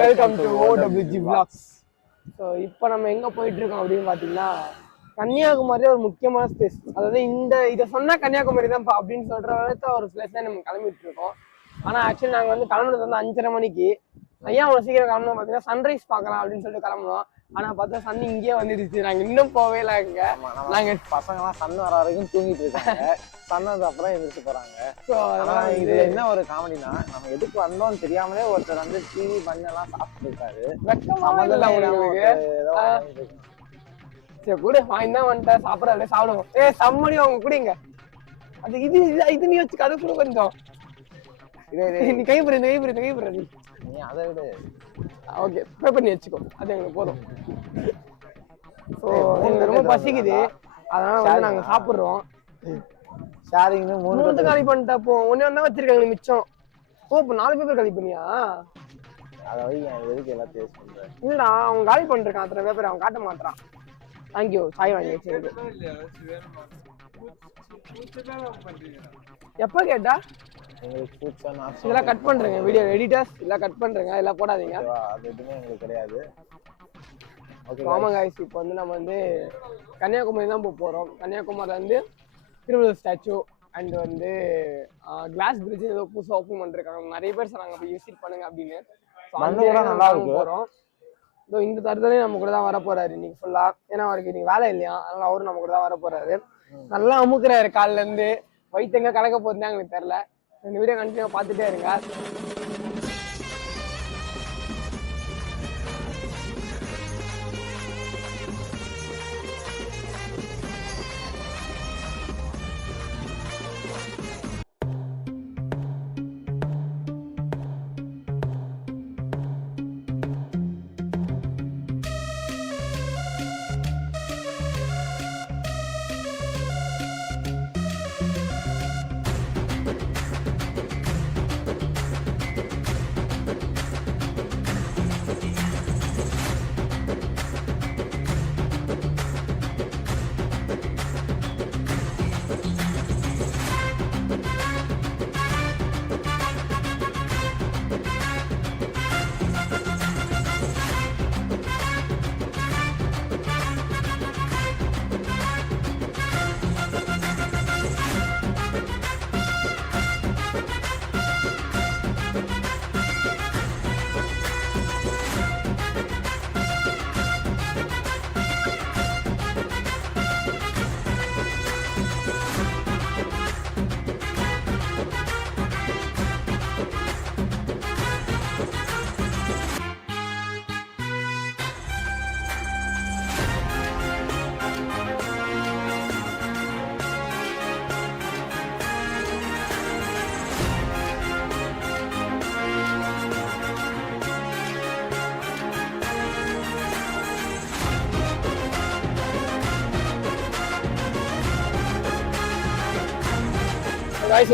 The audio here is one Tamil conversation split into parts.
Welcome to OWG Vlogs. So இப்போ நம்ம எங்கே போயிட்டு இருக்கோம் அப்படின்னு பார்த்தீங்கன்னா கன்னியாகுமரி ஒரு முக்கியமான ஸ்பேஸ். அதாவது இதை சொன்னால் கன்னியாகுமரி தான்ப்பா அப்படின்னு சொல்கிற அளவுக்கு ஒரு பிளேஸ் தான் நம்ம கிளம்பிட்டு இருக்கோம். ஆனால் ஆக்சுவலி நாங்கள் வந்து கிளம்புனது வந்து 5:30 மணிக்கு. ஐயா அவ்வளோ சீக்கிரம் கிளம்பணும் பார்த்தீங்கன்னா சன்ரைஸ் பார்க்கலாம் அப்படின்னு சொல்லிட்டு கிளம்புனோம். ஆனால் பார்த்தா சன் இங்கேயே வந்துடுச்சு. நாங்கள் இன்னும் போவே இல்லை. இங்கே நாங்கள் பசங்கலாம் சன் வர வரைக்கும் தூங்கிட்டு இருக்காங்க. சன்னது அப்புறம் எந்திரிச்சு போறாங்க. ஸோ அதனால இது என்ன ஒரு காமெடினா, நம்ம எதுக்கு வந்தோம்னு தெரியாமலே ஒருத்தர் வந்து டிவி பண்ணெல்லாம் சாப்பிட்டு இருக்காரு. வெக்கமாக இல்லை உங்களுக்கு. சரி கூட வாங்கி தான் வந்துட்டேன், சாப்பிட்ற சாப்பிடுவோம். சம்மடி அவங்க குடிங்க. அது இது நீ வச்சு கதை கூட கொஞ்சம் நீ கைப்பிடுறது நீ அதை விடு. ஓகே பேப்பர் நீ வச்சுக்கோ, அது எங்களுக்கு போதும். ஸோ எங்களுக்கு ரொம்ப பசிக்குது, அதனால வந்து நாங்கள் சாப்பிட்றோம். ஷேரிங்னு 3 காலி பண்ணிட்டா போ, ஒன்னே ஒன்றா வச்சிருக்காங்க மிச்சம். இப்போ 4 பேப்பர் காலி பண்ணியா? அதை வை, எதுக்கு எல்லாம் பேச சொல்றேன். இல்லடா அவன் காலி பண்ணிருக்கான் அத்தனை பேப்பர், அவன் காட்ட மாட்டான். தேங்க்யூ, சாய் வாங்கி வச்சிருக்கு. எப்போ கேட்டா இதெல்லாம் கட் பண்றேங்க, வீடியோ எடிட்டர்ஸ் எல்லாம் கட் பண்றேங்க, எல்லாம் போடாதீங்க. அது எதுவுமே எங்களுக்கு கிடையாது. ஆமா गाइस, இப்போ வந்து நம்ம வந்து கன்னியாகுமரி தான் போறோம். கன்னியாகுமரியில வந்து திருவள்ளுவர் ஸ்டாச்சு அண்ட் வந்து கிளாஸ் பிரிட்ஜ் ஏதோ புதுசாக ஓப்பன் பண்ணிருக்காங்க. நிறைய பேர் சொன்னாங்க போய் விசிட் பண்ணுங்க அப்படின்னு. நல்லா இருக்கு. போறோம். இந்த தருதலையும் நம்ம கூட தான் வர போறாரு இன்னைக்கு ஃபுல்லா. ஏன்னா அவருக்கு இன்னைக்கு வேலை இல்லையா, அதனால அவரும் நம்ம கூட தான் வர போறாரு. நல்லா அமுக்குறாரு காலில இருந்து. வயிற்று எங்க கலக்க போகுதுன்னு எங்களுக்கு தெரியல. இந்த வீடியோ கண்டினியூ பார்த்துட்டே இருங்க.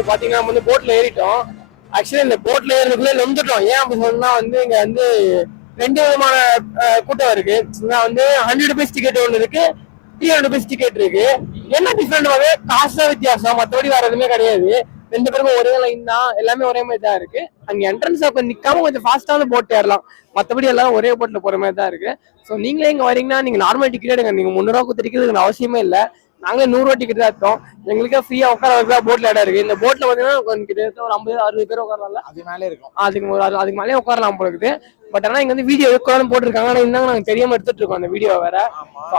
பாத்தீங்கன்னா நம்ம வந்து போட்ல ஏறிட்டோம். ஆக்சுவலி இந்த போட்ல ஏறதுக்குள்ள நொந்துட்டோம். ஏன் அப்படி சொன்னா வந்து இங்க வந்து 2 விதமான கூட்டம் இருக்கு. வந்து 100 rupees டிக்கெட் ஒன்று இருக்கு, 300 rupees டிக்கெட் இருக்கு. என்ன டிஃபரெண்ட் காசு வித்தியாசம், மற்றபடி வேற எதுவுமே கிடையாது. 2 பேருக்கும் ஒரே லைன் தான், எல்லாமே ஒரே மாதிரி தான் இருக்கு. அங்க என்ட்ரன்ஸ் கொஞ்சம் நிக்காம கொஞ்சம் ஃபாஸ்டா போட் ஏறலாம், மற்றபடி எல்லாம் ஒரே போட்ல போற மாதிரி தான் இருக்கு. ஸோ நீங்களே இங்க வரீங்கன்னா நீங்க நார்மல் டிக்கெட் எடுங்க. நீங்க 300 ரூபா கொடுத்துருக்கிறது அவசியமே இல்லை. நாங்களே 100 ரூபா டிக்கெட் தான் எடுத்தோம். எங்களுக்கே ஃப்ரீயா உட்கார வைக்கலாம். போட்ல இடம் இருக்கு. இந்த போட்ல பாத்தீங்கன்னா கிட்டத்தட்ட ஒரு 50-60 பேர் உட்காரலாம். அது மேலே இருக்கும். அதுக்கு மேலே உட்காரலாம் போல இருக்குது. பட் ஆனா இங்க வந்து வீடியோ எடுக்கலாம்னு போட்டிருக்காங்க. ஆனா இருந்தாங்க நாங்க தெரியாம எடுத்துட்டு இருக்கோம் அந்த வீடியோ வேற.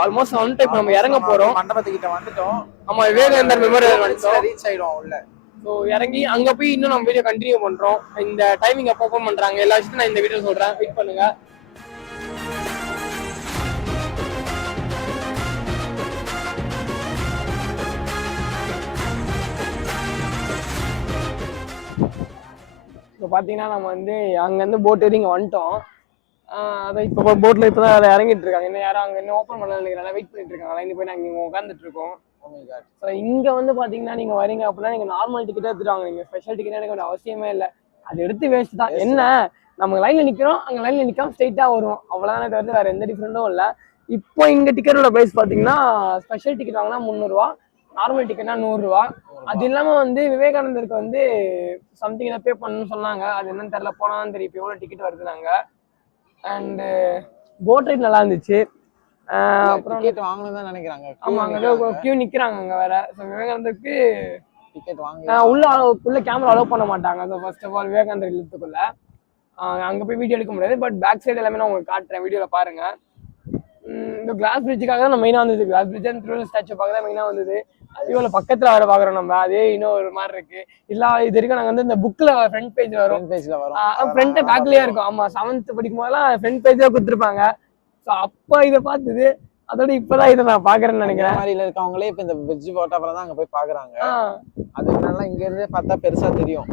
ஆல்மோஸ்ட் ஒன் டைம் நம்ம இறங்க போறோம். மண்டபத்துக்கிட்ட வந்துட்டோம். ஆமா, விவேகானந்தர் மெமோரியல் வந்துட்டோம். ரீச் ஆயிடும் உள்ள. ஸோ இறங்கி அங்க போய் இன்னும் நம்ம வீடியோ கண்டினியூ பண்றோம். இந்த டைமிங் எப்போ ஓப்பன் பண்றாங்க எல்லா விஷயத்தையும் நான் இந்த வீடியோ சொல்றேன், வெயிட் பண்ணுங்க. இப்போ பார்த்தீங்கன்னா நம்ம வந்து அங்கேருந்து போட் ஏறி இங்கே வந்துட்டோம். அதை இப்போ போட்டில் இப்போ தான் அதை இறங்கிட்டு இருக்காங்க. இன்னும் யாரும் அங்கே இன்னும் ஓப்பன் பண்ணல நினைக்கிறாங்க, வெயிட் பண்ணிட்டு இருக்காங்க. லைன் போய் நாங்கள் இங்கே உட்காந்துட்டு இருக்கோம். ஸோ இங்கே வந்து பார்த்தீங்கன்னா நீங்கள் வரீங்க அப்படின்னா நீங்கள் நார்மல் டிக்கெட் எடுத்துட்டு வாங்க. நீங்கள் ஸ்பெஷல் டிக்கெட் எடுக்க வேண்டிய அவசியமே இல்லை. அது எடுத்து வேஸ்ட் தான். என்ன நம்ம லைனில் நிற்கிறோம், அங்கே லைனில் நிற்காம ஸ்ட்ரெயிட்டாக வரும், அவ்வளோதானே தவிர்த்து வேறு எந்த டிஃப்ரெண்ட்டும் இல்லை. இப்போ இங்கே டிக்கெட்டோட ப்ரைஸ் பார்த்தீங்கன்னா ஸ்பெஷல் டிக்கெட் வாங்கினா 300 ரூபா, நார்மல் டிக்கெட்னா 100 ரூபா. அது இல்லாம வந்து விவேகானந்தருக்கு வந்து சம்திங் பே பண்ணணும்னு சொன்னாங்க. அது என்னன்னு தெரியல, போனாலும் தெரியும் இப்போ எவ்வளவு டிக்கெட் வருது. நாங்க அண்டு போட் ரைட் நல்லா இருந்துச்சு. அப்புறம் டிக்கெட் வாங்கணும் தான் நினைக்கிறாங்க. ஆமா அங்கே கியூ நிற்கிறாங்க அங்கே வேற. ஸோ விவேகானந்தருக்கு டிக்கெட் வாங்க உள்ள கேமரா அலோவ் பண்ண மாட்டாங்க. ஸோ ஃபர்ஸ்ட் ஆஃப் ஆல் விவேகானந்தர் இல்லத்துக்குள்ள அங்கே போய் வீடியோ எடுக்க முடியாது. பட் பேக் சைடு எல்லாமே நான் உங்களுக்கு காட்டுறேன், வீடியோவில் பாருங்க. இந்த கிளாஸ் பிரிட்ஜுக்காக தான் நம்ம மெயினாக வந்தது. Glass bridge and Thiruvalluvar statue பார்க்க தான் மெயினாக வந்தது. இவ்வளோ பக்கத்தில் வர பார்க்குறோம் நம்ம, அதே இன்னும் ஒரு மாதிரி இருக்கு. இல்லை இது வரைக்கும் நாங்கள் வந்து இந்த புக்கில் ஃப்ரண்ட் பேஜில் வரும், ஃப்ரண்ட்டை பேக்லேயே இருக்கும். ஆமாம் 7th படிக்கும் போதெல்லாம் ஃப்ரண்ட் பேஜில் கொடுத்துருப்பாங்க. ஸோ அப்போ இதை பார்த்தது, அதோட இப்போதான் இதை நான் பார்க்குறேன்னு நினைக்கிறேன். மாதிரில இருக்கவங்களே இப்போ இந்த பிரிட்ஜ் போட்ட அப்புறம் தான் அங்கே போய் பார்க்குறாங்க. அதுக்குனால இங்கேருந்தே பார்த்தா பெருசாக தெரியும்.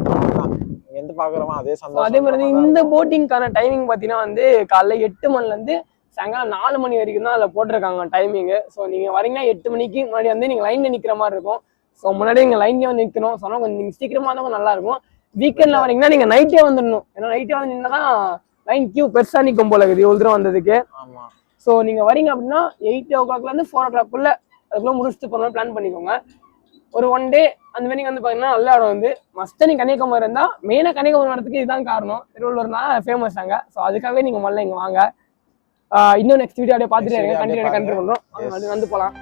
எந்த பார்க்குறோமோ அதே சந்தோஷம். அதே மாதிரி இந்த போட்டிங்கான டைமிங் பார்த்தீங்கன்னா வந்து காலைல 8 மணிலேருந்து சாயங்காலம் 4 மணி வரைக்கும் தான் அதில் போட்டிருக்காங்க டைமிங்கு. ஸோ நீங்கள் வரீங்கன்னா 8 மணிக்கு முன்னாடி வந்து நீங்கள் லைனில் நிற்கிற மாதிரி இருக்கும். ஸோ முன்னாடி நீங்கள் லைன்லேயே வந்து நிற்கணும். சொன்னால் கொஞ்சம் நீங்கள் சீக்கிரமாக தான் கொஞ்சம் நல்லாயிருக்கும். வீக்கெண்டில் வரீங்கன்னா நீங்கள் நைட்டே வந்துடணும். ஏன்னா நைட்டே வந்து நின்னா தான் லைன் கியூ பெருசாக நிற்கும் போல இருக்குது இவ்வளோ தூரம் வந்ததுக்கு. ஆமாம். ஸோ நீங்கள் வரீங்க அப்படின்னா 8 o'clockலேருந்து 4 o'clock அதுக்குள்ளே முடிச்சுட்டு போகணும் பிளான் பண்ணிக்கோங்க. ஒரு 1 day அந்த மாதிரி நீங்கள் வந்து பார்த்தீங்கன்னா நல்ல இடம் வந்து மஸ்தனி கன்னியாகுமரி இருந்தால் மெயினாக கன்னியாகுமரி வரதுக்கு இதுதான் காரணம். திருவள்ளூர்னா ஃபேமஸ் அங்கே. ஸோ அதுக்காகவே நீங்கள் முதல்ல இங்கே வாங்க. இன்னும் நெக்ஸ்ட் வீடியோ அப்படியே பார்த்துட்டே இருங்க, கண்டினியூ பண்ணுறோம். அது வந்து போகலாம்.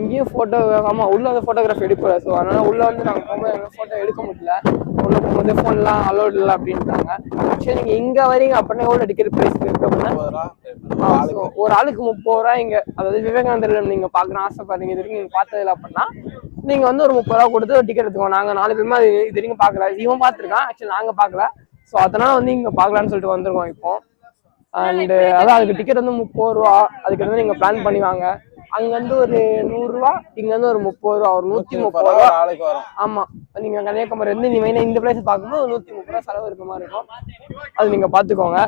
இங்கேயும் ஃபோட்டோ ஆமாம் உள்ள வந்து ஃபோட்டோகிராஃபி எடுக்கல. ஸோ அதனால் உள்ளே வந்து நாங்கள் போகும்போது எங்களுக்கு ஃபோட்டோ எடுக்க முடியல. உள்ளே போகும்போது ஃபோன்லாம் அலோட் இல்லை அப்படின்ட்டாங்க. ஆக்சுவலி நீங்கள் இங்கே வரீங்க அப்படின்னா எவ்வளோ டிக்கெட் ப்ரைஸ் இருக்கு அப்படின்னா ஒரு ஆளுக்கு 30 ரூபா. இங்கே அதாவது விவேகானந்தர் நீங்கள் பார்க்குற ஆசைப்படுறீங்க, இது வரைக்கும் நீங்கள் பார்த்ததில்ல அப்படின்னா நீங்கள் வந்து ஒரு 30 ரூபா கொடுத்து ஒரு டிக்கெட் எடுத்துக்கோங்க. நாங்கள் 4 பேருமே அது இது வரைக்கும் பார்க்கல. இவன் பார்த்துருக்கான், ஆக்சுவலி நாங்கள் பார்க்கல. ஸோ அதனால் வந்து இங்கே பார்க்கலான்னு சொல்லிட்டு வந்திருக்கோம் இப்போ. அண்டு அதான் அதுக்கு டிக்கெட் வந்து 30 ரூபா. அதுக்கு வந்து நீங்கள் பிளான் பண்ணி வாங்க. அங்கேருந்து ஒரு 100 ரூபா, இங்கேருந்து ஒரு 30 ரூபா, ஒரு 130 ரூபா ஆளுக்கு வரும். ஆமாம், நீங்கள் கன்னியாகுமரி வந்து நீ மெயினாக இந்த பிளேஸ் பார்க்கும்போது 130 ரூபா செலவு இருக்க மாதிரி இருக்கும். அது நீங்கள் பார்த்துக்கோங்க.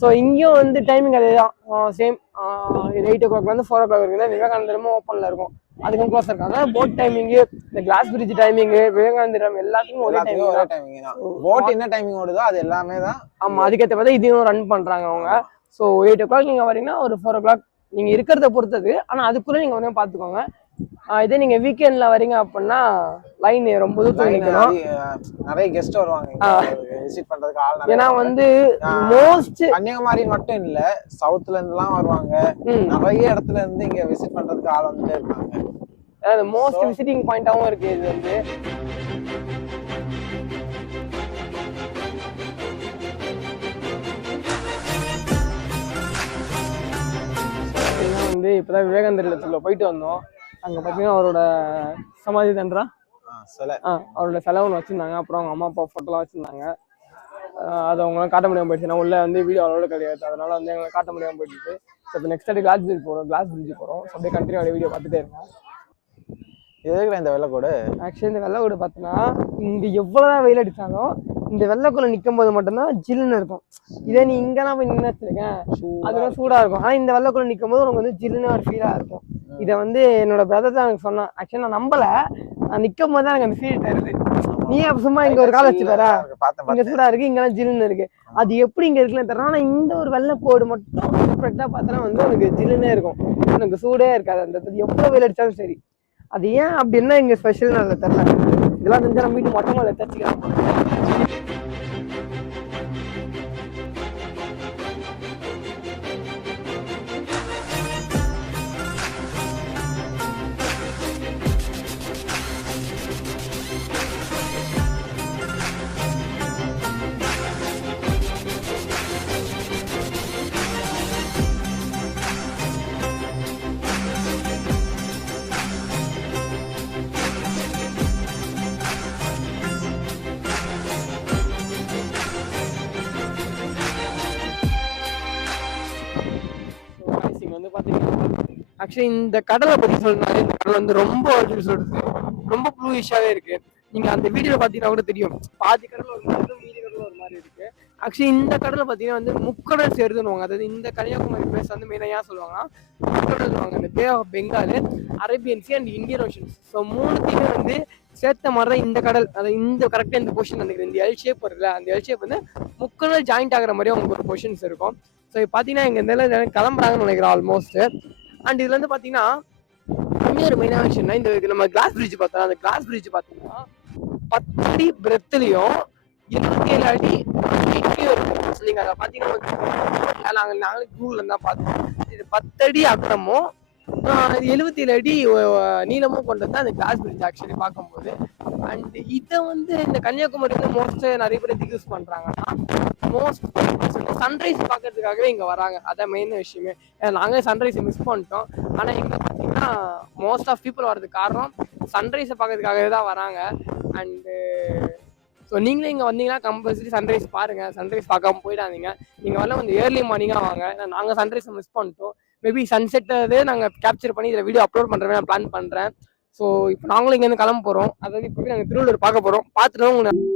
ஸோ இங்கேயும் வந்து டைமிங் அதே தான், சேம் 8 o'clockலேருந்து 4 o'clock இருக்குது. விவேகானந்தரமும் ஓப்பனில் இருக்கும், அதுக்கும் க்ளோஸ் இருக்காங்க. போட் டைமிங்கு, இந்த கிளாஸ் பிரிட்ஜ் டைமிங்கு, விவேகானந்தரம் எல்லாத்துக்கும் ஒரே டைமிங் தான். போட் என்ன டைமிங் ஓடுதோ அது எல்லாமே தான். ஆமாம், அதுக்கேற்ற மாதிரி இதையும் ரன் பண்ணுறாங்க அவங்க. ஸோ 8 o'clock நீங்கள் வரீங்கன்னா ஒரு 4 o'clock நீங்கள் இருக்கிறத பொறுத்தது. ஆனால் அதுக்குள்ளே நீங்கள் வந்து பார்த்துக்கோங்க. இதே நீங்கள் வீக்கெண்டில் வரீங்க அப்படின்னா லைன் ரொம்ப தூரம் நிற்கணும். நிறைய கெஸ்ட் வருவாங்க விசிட் பண்ணுறதுக்கு ஆள். ஏன்னா வந்து மோஸ்ட் கன்னியாகுமரி மட்டும் இல்லை, சவுத்துல இருந்துலாம் வருவாங்க. நிறைய இடத்துல இருந்து இங்கே விசிட் பண்ணுறதுக்கு ஆள் வந்துட்டே இருக்காங்க. அதாவது மோஸ்ட் விசிட்டிங் பாயிண்டாகவும் இருக்குது இது வந்து. வந்து இப்போதான் விவேகானந்தர் இல்லத்துல போயிட்டு வந்தோம். அங்கே பார்த்தீங்கன்னா அவரோட சமாதி தண்டரா அவரோட செலவு ஒன்று வச்சுருந்தாங்க. அப்புறம் அவங்க அம்மா அப்பா ஃபோட்டோலாம் வச்சுருந்தாங்க. அது அவங்களாம் காட்ட முடியாமல் போயிடுச்சு. நான் உள்ள வந்து வீடியோ அலோட கிடையாது, அதனால வந்து எங்களை காட்ட முடியாமல் போயிடுச்சு. ஸோ இப்போ நெக்ஸ்ட் டே கிளாஸ் பிரிட்ஜ் போகிறோம். ஸோ அப்படியே கண்டினியூ அப்படியே வீடியோ பார்த்துட்டே இருங்க. எதுக்கு இந்த வெள்ளைக்கூடு? ஆக்சுவலி இந்த வெள்ளைக்கூடு பார்த்தீங்கன்னா இங்கே எவ்வளோதான் வெயில் அடித்தாலும் இந்த வெள்ளைக்குள்ள நிற்கும் போது மட்டும்தான் ஜில்லுன்னு இருக்கும். இதே நீ இங்கெல்லாம் போய் நின்று வச்சிருக்கேன் அதுதான் சூடாக இருக்கும். ஆனால் இந்த வெள்ளைக்குள்ள நிற்கும் போது உனக்கு வந்து ஜில்லுன்னு ஒரு ஃபீலாக இருக்கும். இதை வந்து என்னோட பிரதர் தான் எனக்கு சொன்னான். ஆக்சுவலி நான் நம்பலை, நான் நிற்கும் போது தான் எனக்கு அந்த ஃபீல் தருது. நீ சும்மா இங்கே ஒரு கால் வச்சு பாரு, இங்கே சூடாக இருக்குது, இங்கெல்லாம் ஜில்லுன்னு இருக்குது. அது எப்படி இங்கே இருக்குன்னு தெரியல. ஆனால் இந்த ஒரு வெள்ளைக்கோடு மட்டும் கரெக்டாக பார்த்தோன்னா வந்து உனக்கு ஜில்லுன்னே இருக்கும், எனக்கு சூடே இருக்காது. அந்த எவ்வளோ வெயில் அடித்தாலும் சரி. அது ஏன் அப்படின்னா இங்கே ஸ்பெஷல்னு அதில் தெரியல. இதெல்லாம் செஞ்சால் நம்ம வீட்டு மொட்டை மேலே தச்சுக்கலாம். ஆக்சுவலி இந்த கடலை பற்றி சொல்லினாலே இந்த கடல் வந்து ரொம்ப சொல்றது ரொம்ப ப்ளூயிஷாகவே இருக்கு. நீங்கள் அந்த வீடியோவில் பார்த்தீங்கன்னா கூட தெரியும், பாதி கடல் ஒரு மாதிரி மீதி கடல் ஒரு மாதிரி இருக்கு. ஆக்சுவலி இந்த கடலை பார்த்தீங்கன்னா வந்து முக்கடல் சேருதுன்னுவாங்க. அதாவது இந்த கன்னியாகுமரி பிளேஸ் வந்து மெயினாக ஏன் சொல்லுவாங்கன்னா முக்கடல் சொல்லுவாங்க. இந்த Bay of Bengal, Arabian Sea and Indian Oceans. So மூணுத்தையுமே வந்து சேர்த்த மாதிரி தான் இந்த கடல், அது இந்த கரெக்டாக இந்த பொசிஷன் நினைக்கிறேன். இந்த எல் ஷேப் வருதுல, அந்த எல் ஷேப் வந்து முக்கடல் ஜாயிண்ட் ஆகிற மாதிரியே உங்களுக்கு ஒரு பொசிஷன்ஸ் இருக்கும். ஸோ இப்போ பார்த்தீங்கன்னா இங்கே இந்த கிளம்புறாங்கன்னு நினைக்கிறேன் ஆல்மோஸ்ட். அண்ட் இதுல இருந்து பார்த்தீங்கன்னா இன்னொரு மெயினான விஷயம்னா, இந்த நம்ம கிளாஸ் பிரிட்ஜ் பார்த்தோம். அந்த கிளாஸ் பிரிட்ஜ் பார்த்தீங்கன்னா 10 அடி பிரெத்துலையும் 27 அடி ஹைட்லையும் இருக்கு. நீங்க அதை பார்த்தீங்கன்னா நாங்களே கூகுள்ல தான் பார்த்தோம். இது 10 அடி அகலமும் 77 அடி நீளமும் கொண்டது தான் அந்த கிளாஸ் பிரிட்ஜ் ஆக்சுவலி பார்க்கும்போது. அண்ட் இதை வந்து இந்த கன்னியாகுமரி வந்து மோஸ்ட் நிறைய பேர் எதுக்கு யூஸ் பண்றாங்கன்னா, மோஸ்ட் சன்ரைஸ் பார்க்கறதுக்காகவே இங்க வராங்க. அதான் மெயின் விஷயமே. நாங்க சன்ரைஸை மிஸ் பண்ணிட்டோம். ஆனா இங்க பார்த்தீங்கன்னா மோஸ்ட் ஆஃப் பீப்புள் வர்றதுக்கு காரணம் சன்ரைஸை பார்க்கறதுக்காகவே தான் வராங்க. அண்டு ஸோ நீங்களே இங்கே வந்தீங்கன்னா கம்பல்சரி சன்ரைஸ் பாருங்க. சன்ரைஸ் பார்க்காம போயிடாதீங்க. நீங்கள் வரல கொஞ்சம் ஏர்லி மார்னிங்காக வாங்க. நாங்கள் சன்ரைஸை மிஸ் பண்ணிட்டோம். மேபி சன்செட்டே நாங்கள் கேப்சர் பண்ணி இதில் வீடியோ அப்லோட் பண்ணுறேன் நான் பிளான் பண்ணுறேன். ஸோ இப்போ நாங்களும் இங்கேருந்து கிளம்ப போகிறோம். அதாவது இப்போ நாங்கள் திருவள்ளூர் பார்க்க போகிறோம். பார்த்துட்டு உங்களுக்கு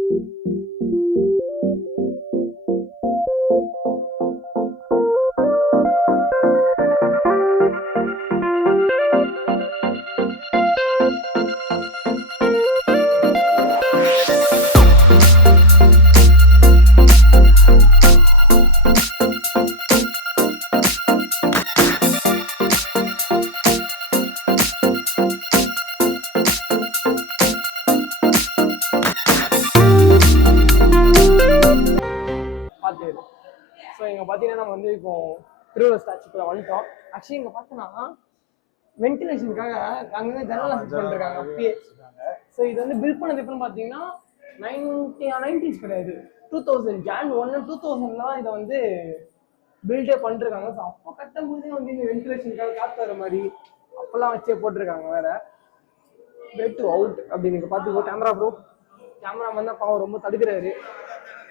ஸோ இங்கே பார்த்தீங்கன்னா நம்ம வந்து இப்போ திருவள்ளுவர் ஸ்டாச்சுக்குள்ள வந்துட்டோம். ஆக்சுவலி இங்கே பார்த்தோன்னா வென்டிலேஷனுக்காக அங்கே ஜன்னல் ஃபிட் பண்ணிருக்காங்க அப்பயே. ஸோ இது வந்து பில்ட் பண்ணது எப்படின்னு பார்த்தீங்கன்னா 90s கிடையாது, 2000 Jan 1 2000 தான் இதை வந்து பில்டே பண்ணிருக்காங்க. ஸோ அப்போ கட்டும் போதே வந்து இந்த வென்டிலேஷனுக்காக காற்று வர மாதிரி அப்பெல்லாம் வச்சே போட்டிருக்காங்க. வேற வெட் டு அவுட் அப்படின்னு நீங்கள் பார்த்துக்கோ. கேமரா வந்தால் பாவம் ரொம்ப தடுக்கிறாரு.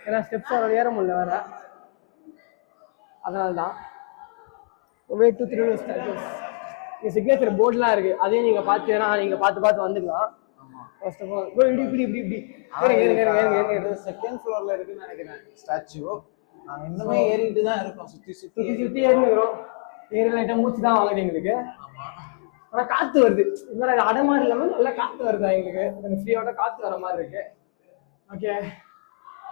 ஏன்னா ஸ்டெப்ஸ் அவரோட ஏற முடியல வேற, அதனால தான். Way to Thiruvalluvar statues. இங்கே சிக்னேச்சர் போர்ட்லாம் இருக்கு, அதையும் நீங்கள் பார்த்தீங்கன்னா நீங்கள் பார்த்து வந்துக்கலாம். ஃபர்ஸ்ட் ஆஃப் ஆல் இப்படி செகண்ட் ஃப்ளோர்ல இருக்குன்னு நினைக்கிறேன் ஸ்டாச்சு. நாங்கள் இன்னுமே ஏறிட்டு தான் இருக்கோம். சுற்றி ஏறிக்கிறோம். ஏறி லைட்டாக மூச்சு தான் வாங்குது எங்களுக்கு. ஆனால் காற்று வருது. இதனால அடை மாதிரி இல்லாமல் நல்லா காற்று வருதா எங்களுக்கு. கொஞ்சம் ஃப்ரீயோட காற்று வர மாதிரி இருக்கு. ஓகே,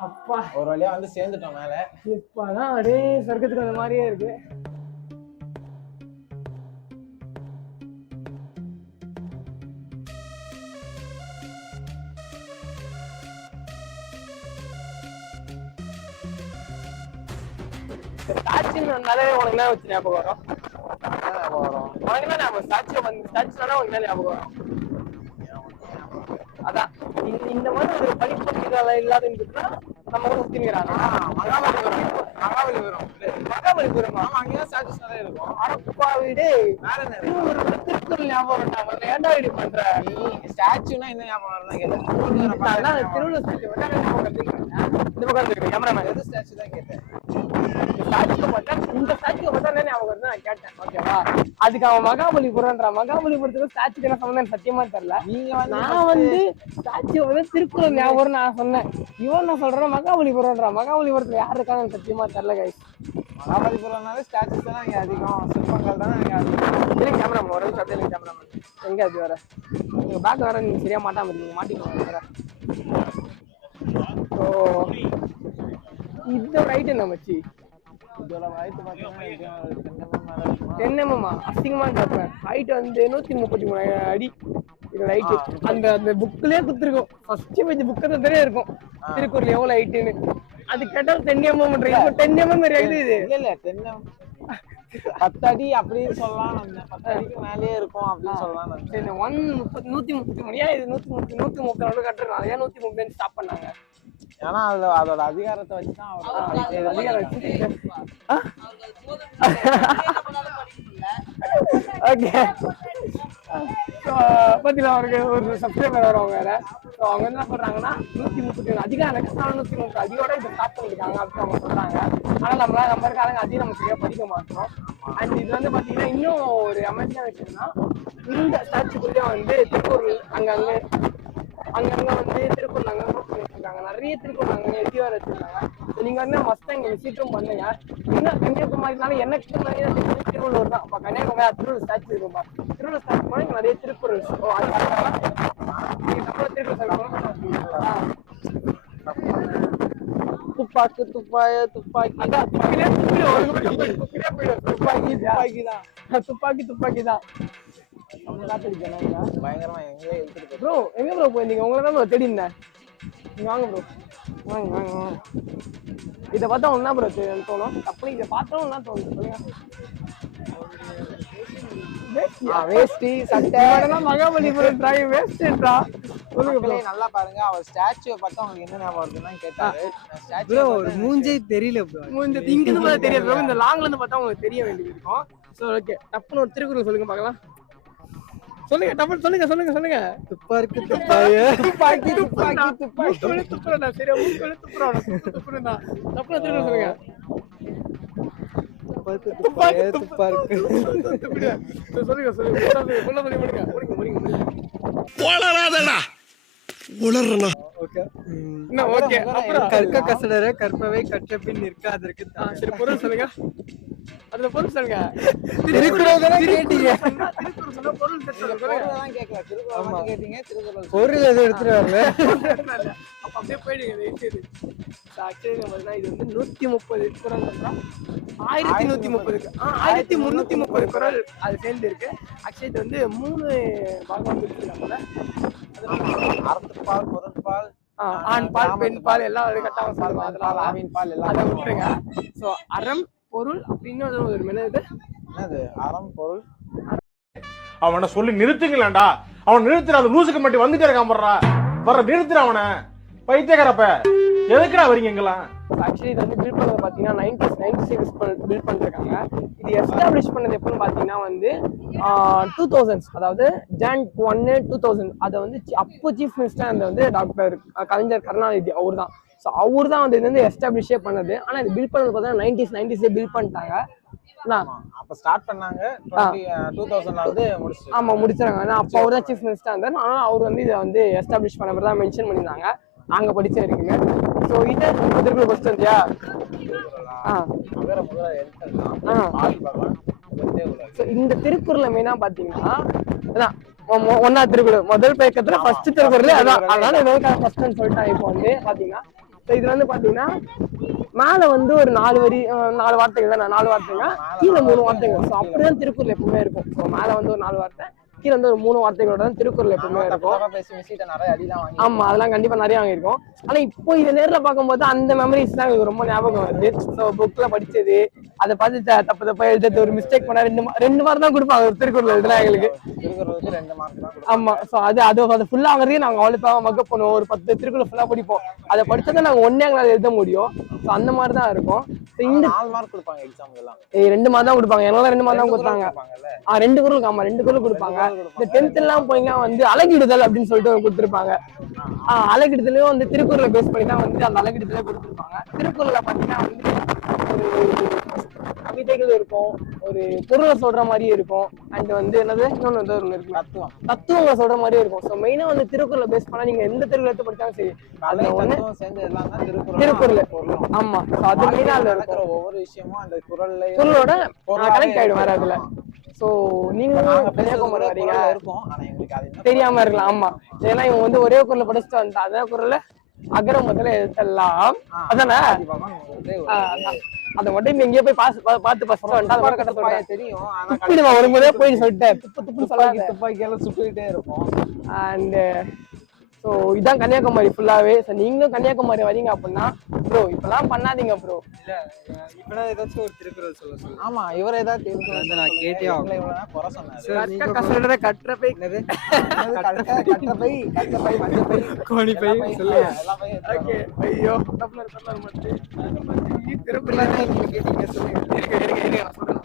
அப்பா ஒரு வழியா வந்து சேர்ந்துட்டோம் மேல. இப்பதான் அப்படியே சொர்க்கத்துக்கு அந்த மாதிரியே இருக்கு. ஸ்டாச்சுன்னு வந்தாலே உனக்கு என்ன வச்சு ஞாபகம் வரும்? உனக்கு என்ன ஞாபகம்? ஸ்டாச்சுனா உனக்கு என்ன ஞாபகம் வரும்? அதான் இந்த மாதிரி ஒரு படிப்பு இல்லாத இருந்துச்சுன்னா நம்ம கூட சுத்திங்கிறாங்க. மகாபலிபுரம் அங்கேயும் ஸ்டாச்சுஸ் நிறைய இருக்கும். அரப்பா வீடு திருக்குறள் ஞாபகம். ஏன்டா இப்படி பண்ற? ஸ்டாச்சுனா என்ன ஞாபகம் வருது? திருவள்ளுவர் ஸ்டாச்சு இந்த பக்கம் இருக்கு. கேமராமேன் எது ஸ்டாச்சு தான் கேட்டேன். இந்த ஸ்டாச்சுவை பார்த்தா என்ன ஞாபகம் வருது நான் கேட்டேன். ஓகேவா? அதுக்கு அவன் மகாபலிபுரம்ன்றான். மகாபலிபுரத்துக்கு ஸ்டாச்சுக்கு என்ன சம்பந்தம் சத்தியமா தெரியல. நான் வந்து ஸ்டாச்சு வந்து திருக்குறள் ஞாபகம் நான் சொன்னேன். இவன் நான் சொல்றேன் மகாபலிபுரம்ன்றான். மகாபலிபுரத்துல யாரு இருக்காங்கன்னு சத்தியமா தெரியல கைஸ். மகாபலிபுரம்னாலே ஸ்டாச்சுஸ் தான் இங்கே அதிகம், சிற்பங்கள் தான் இங்கே அதிகம். இல்லை கேமராமேன் ஒரு நிமிஷம் அப்படியே கேமராமேன் எங்கே அது வேற நீங்கள் பேக் வேற நீங்கள் சரியாக மாட்டாமல் இருக்கீங்க, மாட்டிக்கோங்க வேற. ஸோ இந்த ரைட்டு என்ன மச்சி? இதோட ஹைட் பார்த்தீங்கன்னா 10 mm அசிங்கமாக கேட்பேன். ஹைட் வந்து 133 அடி. இது ஹைட்டு அந்த அந்த புக்லேயே கொடுத்துருக்கோம். ஃபர்ஸ்ட் பேஜ் புக்கு தான் இருக்கும் திருக்குறள் எவ்வளோ ஹைட்டுன்னு. அது கேட்டால் 10 mm 10 mm இது இல்லை 10 10 அடி அப்படின்னு சொல்லலாம். 10 அடிக்கு மேலேயே இருக்கும் அப்படின்னு சொல்லலாம். 133 இது 130 கட்டுறோம். அதையா 130 ஸ்டாப் பண்ணாங்க. ஏன்னா அதுல அதோட அதிகாரத்தை வச்சுதான் பத்தில அவருக்கு ஒரு சப்ஸ்கிரைபர் வருவாங்க வேற. ஸோ அவங்க என்ன சொல்றாங்கன்னா 130 அதிகாரம் 130 அடியோட இதை ஸ்டாப் பண்ணிருக்காங்க அப்படின்னு அவங்க சொல்றாங்க. ஆனால் நம்ம இருக்காங்க அதையும் நம்ம சரியா படிக்க மாட்டோம். அண்ட் இது வந்து பாத்தீங்கன்னா இன்னும் ஒரு அமைதியான விஷயம்னா, இந்த ஸ்டாச்சுக்குள்ளே வந்து திருக்குறள் அங்கங்க வந்து திருக்குறள் அங்க நோட் பண்ணிருக்காங்க. வச்சிருக்காங்க, நிறைய திருக்குறள் அங்கே எழுதி வேற வச்சிருக்காங்க. நீங்க வந்து மஸ்ட் இங்க விசிட்டும் பண்ணுங்க. என்ன கன்னியாகுமரினால எனக்கு நிறைய திருவள்ளூர் தான். அப்ப கன்னியாகுமரி திருவள்ளூர் ஸ்டாச்சு இருக்கும்பா. திருவள்ளூர் ஸ்டாச்சு போனா இங்க நிறைய திருக்குறள் துப்பாக்கு துப்பாய துப்பாக்கி துப்பாக்கி தான். பயங்கரமா எங்கேயே எடுத்துட்டு ப்ரோ எங்க ப்ரோ போயிருந்தீங்க? உங்களை தான் ப்ரோ தேடி இருந்தேன். நீங்க வாங்க ப்ரோ, வாங்க. இதை பார்த்தா ஒன்னா ப்ரோ தோணும். அப்படி இதை பார்த்தோம் என்ன தோணுது சொல்லுங்க. வேஷ்டி சட்டை மகாபலிபுரம் டிராய் வேஸ்டா சொல்லுங்க ப்ரோ. நல்லா பாருங்க, அவர் ஸ்டாச்சுவை பார்த்தா உங்களுக்கு என்ன ஞாபகம் வருதுன்னு கேட்டாரு. ப்ரோ ஒரு மூஞ்சே தெரியல ப்ரோ. மூஞ்சே இங்க இருந்து பார்த்தா தெரியாது ப்ரோ, இந்த லாங்ல இருந்து பார்த்தா உங்களுக்கு தெரிய வேண்டியது இருக்கும். சோ ஓகே, டப்புன்னு ஒரு திருக்குறள் சொல்லுங்க பார்க்கலாம். சொல்லுங்க டப்புன்னு சொல்லுங்க. துப்பாக்கு துப்பாய துப்பாக்கி துப்புறா. சரி மூக்கல துப்புறா. டப்புன்னு திருக்குறள் சொல்லுங்க. துப்பாக்கு சொல்லுங்க. ஓகே கற்க கசடர கற்பவை கற்ற பின் நிற்காதற்கு தான். சரி பொருள் சொல்லுங்க. அதுல பொருள் சொல்லுங்க. திருக்குறள் தானே கேட்டீங்க. திருக்குறள் சொன்னா பொருள் சொல்லுங்க. கேட்கல, திருக்குறள் கேட்டீங்க, திருக்குறள் பொருள் எதுவும் எடுத்துட்டு வரல. அப்ப அப்படியே போயிடுங்க. இது வந்து 130 குறள், 1130 1330 குறள் அது சேர்ந்து இருக்கு. ஆக்சுவலி இது வந்து 3 பாகமா பிரிச்சிருக்காங்க. அறத்துப்பால், பொருட்பால், ஆண் பால், பெண் பால் எல்லாம் கட்டாம சொல்லுவாங்க. அதனால ஆவின் பால் எல்லாம் அதை விட்டுருங்க. ஸோ அறம், பொருள் அப்படின்னு ஒரு மெனது. என்னது அறம், பொருள்? அவனை சொல்லி நிறுத்துங்களேன்டா. அவன் நிறுத்துற, அந்த லூசுக்கு மட்டும் வந்துட்டே இருக்கான் போடுறா. வர நிறுத்துற அவனை. பைத்தியக்காரப்ப எதுக்குடா வரீங்க எங்கெல்லாம்? ஆக்சுவலி இது வந்து பில்ட் பண்ணது பார்த்தீங்கன்னா 96 பில்ட் பண்ணிருக்காங்க. இது எஸ்டாப்ளிஷ் பண்ணது எப்போன்னு பார்த்தீங்கன்னா வந்து 2000s, அதாவது Jan 1, 2000. அதை வந்து அப்போ சீஃப் மினிஸ்டர் அந்த வந்து டாக்டர் கலைஞர் கருணாநிதி அவர் தான். ஸோ அவர் தான் வந்து இது வந்து எஸ்டாப்ளிஷே பண்ணது. ஆனால் இது பில்ட் பண்ணது பார்த்தீங்கன்னா 90s பில்ட் பண்ணிட்டாங்க. அப்ப ஸ்டார்ட் பண்ணாங்க 2000ல வந்து முடிச்சிட்டாங்க. ஆமா முடிச்சாங்க. ஏன்னா அப்போ அவர் தான் சீஃப் மினிஸ்டர் இருந்தார். ஆனால் அவர் வந்து இதை வந்து எஸ்டாப்ளிஷ் பண்ண பிறகு தான் மென்ஷன் பண்ணியிருந்தாங்க. நாங்க படிச்ச வரைக்குமே. ஸோ இதை திருக்குறள் கொஸ்டின் இல்லையா? இந்த திருக்குறளை மெயினா பாத்தீங்கன்னா ஒன்னா திருக்குறள் முதல் பேக்கத்துல ஃபர்ஸ்ட் திருக்குறள் அதான். அதனால ஃபர்ஸ்ட் சொல்லிட்டாங்க. இப்போ வந்து பாத்தீங்கன்னா இதுல வந்து பாத்தீங்கன்னா மேல வந்து ஒரு 4 வார்த்தைகள் தான், 4 வார்த்தைகள், கீழே 3 வார்த்தைகள். ஸோ அப்படிதான் திருக்குறள் எப்பவுமே இருக்கும். ஸோ மேல வந்து ஒரு 4 வார்த்தை, கீழே வந்து ஒரு 3 வார்த்தைகளோட தான் திருக்குறள் எப்பவுமே இருக்கும். ஆமா அதெல்லாம் கண்டிப்பா நிறைய வாங்கியிருக்கோம். ஆனா இப்போ இதை நேர்ல பார்க்கும்போது அந்த மெமரிஸ் தான் எனக்கு ரொம்ப ஞாபகம் வருது. ஸோ புக்ல படிச்சது, அதை பார்த்து தப்பா எழுதுறது, ஒரு மிஸ்டேக் பண்ணா 2 மார்க் தான் கொடுப்பாங்க ஒரு திருக்குறள் எழுதுனா எங்களுக்கு. ஆமா. ஸோ அது ஃபுல்லா வாங்குறதுக்கு நாங்க அவ்வளோ மக்கப் பண்ணுவோம். ஒரு 10 திருக்குறள் ஃபுல்லா படிப்போம். அதை படிச்சதை நாங்க ஒன்னே எங்களால் எழுத முடியும். ஸோ அந்த மாதிரி தான் இருக்கும். இந்த 4 மார்க் கொடுப்பாங்க எக்ஸாம் எல்லாம். 2 மார்க் தான் கொடுப்பாங்க. என்னால 2 மார்க் தான் கொடுத்தாங்க. 2 குறள். ஆமா 2 குறள் கொடுப்பாங்க. இந்த 10th எல்லாம் போய்னா வந்து அழகிடுதல் அப்படின்னு சொல்லிட்டு கொடுத்துருப்பாங்க. அழகிடுதலையும் வந்து திருக்குறளை பேஸ் பண்ணி தான் வந்து அந்த அழகிடுதலே கொடுத்துருப்பாங்க. திருக்குறளை பார்த்தீங்கன்னா வந்து கவிதைகள் இருக்கும், ஒரு பொருளை சொல்ற மாதிரியே இருக்கும். அண்ட் வந்து என்னது இன்னொன்னு வந்து ஒன்று இருக்கு, தத்துவங்களை சொல்ற மாதிரியே இருக்கும். ஸோ மெயினா வந்து திருக்குறளை பேஸ் பண்ணா நீங்க எந்த திருக்குறள் எடுத்து படிச்சாலும் சரி, அதுல ஒண்ணு திருக்குறள். ஆமா அது மெயினா அதுல இருக்கிற ஒவ்வொரு விஷயமும் அந்த குறளோட கனெக்ட் ஆயிடும் வேற அதுல. சோ நீங்களும் கன்னியாகுமரி வரீங்க தெரியாம இருக்கலாம். ஆமா ஏன்னா இவங்க வந்து ஒரே குறளை படிச்சுட்டு வந்துட்டா. அதே குறள அகர முதல்ல எழுத்தெல்லாம் அதானே, அதை மட்டும் எங்கேயோ போய் பார்த்து ஃபர்ஸ்ட் வந்துட்டா தெரியும். துப்பிடுவா ஒரு முறையே போய் சொல்லிட்டேன். துப்புன்னு சொல்லாங்க. துப்பாக்கி எல்லாம் சுட்டுக்கிட்டே இருக்கும். அண்ட் ஸோ இதான் கன்னியாகுமரி ஃபுல்லாவே. ஸோ நீங்களும் கன்னியாகுமரி வரீங்க அப்படின்னா ப்ரோ இப்பெல்லாம் பண்ணாதீங்க ப்ரோ. இப்ப ஏதாச்சும் ஒரு திருக்குறள் சொல்ல. ஆமா இவர் ஏதாவது திருக்குறள் நான் கேட்டே குறை சொன்னாரு. கசடர கற்ற பை மஞ்சள் பை கோணி பை சொல்லுங்க. ஓகே ஐயோ தமிழர் மட்டும் திருக்குறள் கேட்டீங்க சொல்லுங்க. இருங்க நான் சொல்றேன்.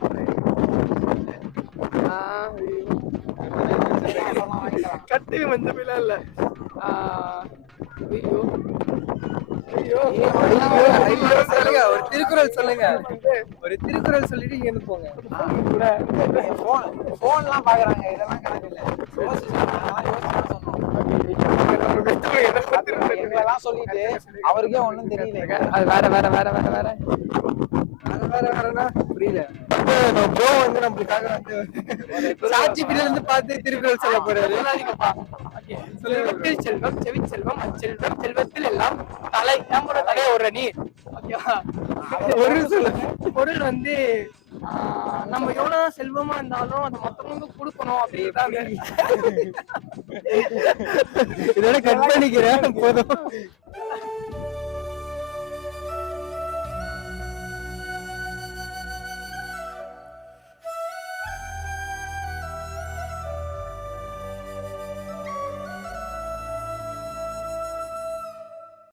கட்டு மஞ்சள் பைலாம் இல்ல. ஐயோ ஒரு திருக்குறள் சொல்லுங்க. ஒரு திருக்குறள் சொல்லிட்டு இங்க இருந்து போங்க. போன்லாம் பாக்குறாங்க. இதெல்லாம் கணக்கு இல்ல. எங்களெல்லாம் சொல்லிட்டு அவருக்கே ஒண்ணும் தெரியல. அது வேற வேற வேற வேற வேற வேறனா புரியல. ப்ரோ வந்து நம்மளுக்காக வந்து சாட்சிபில இருந்து பார்த்து திருக்குறள் சொல்ல போறாரு. செல்வத்தில் செல்வம் செவி செல்வம் அச்செல்வம் செல்வத்தில் எல்லாம் தலை நம்மளோட தலையை ஒரு நீ ஓகேவா. பொருள் வந்து நம்ம எவ்வளவு செல்வமா இருந்தாலும் அது மத்தவங்களுக்கு கொடுக்கணும் அப்படின்றாங்க. இதோட கட் பண்ணிக்கிறேன் போதும்.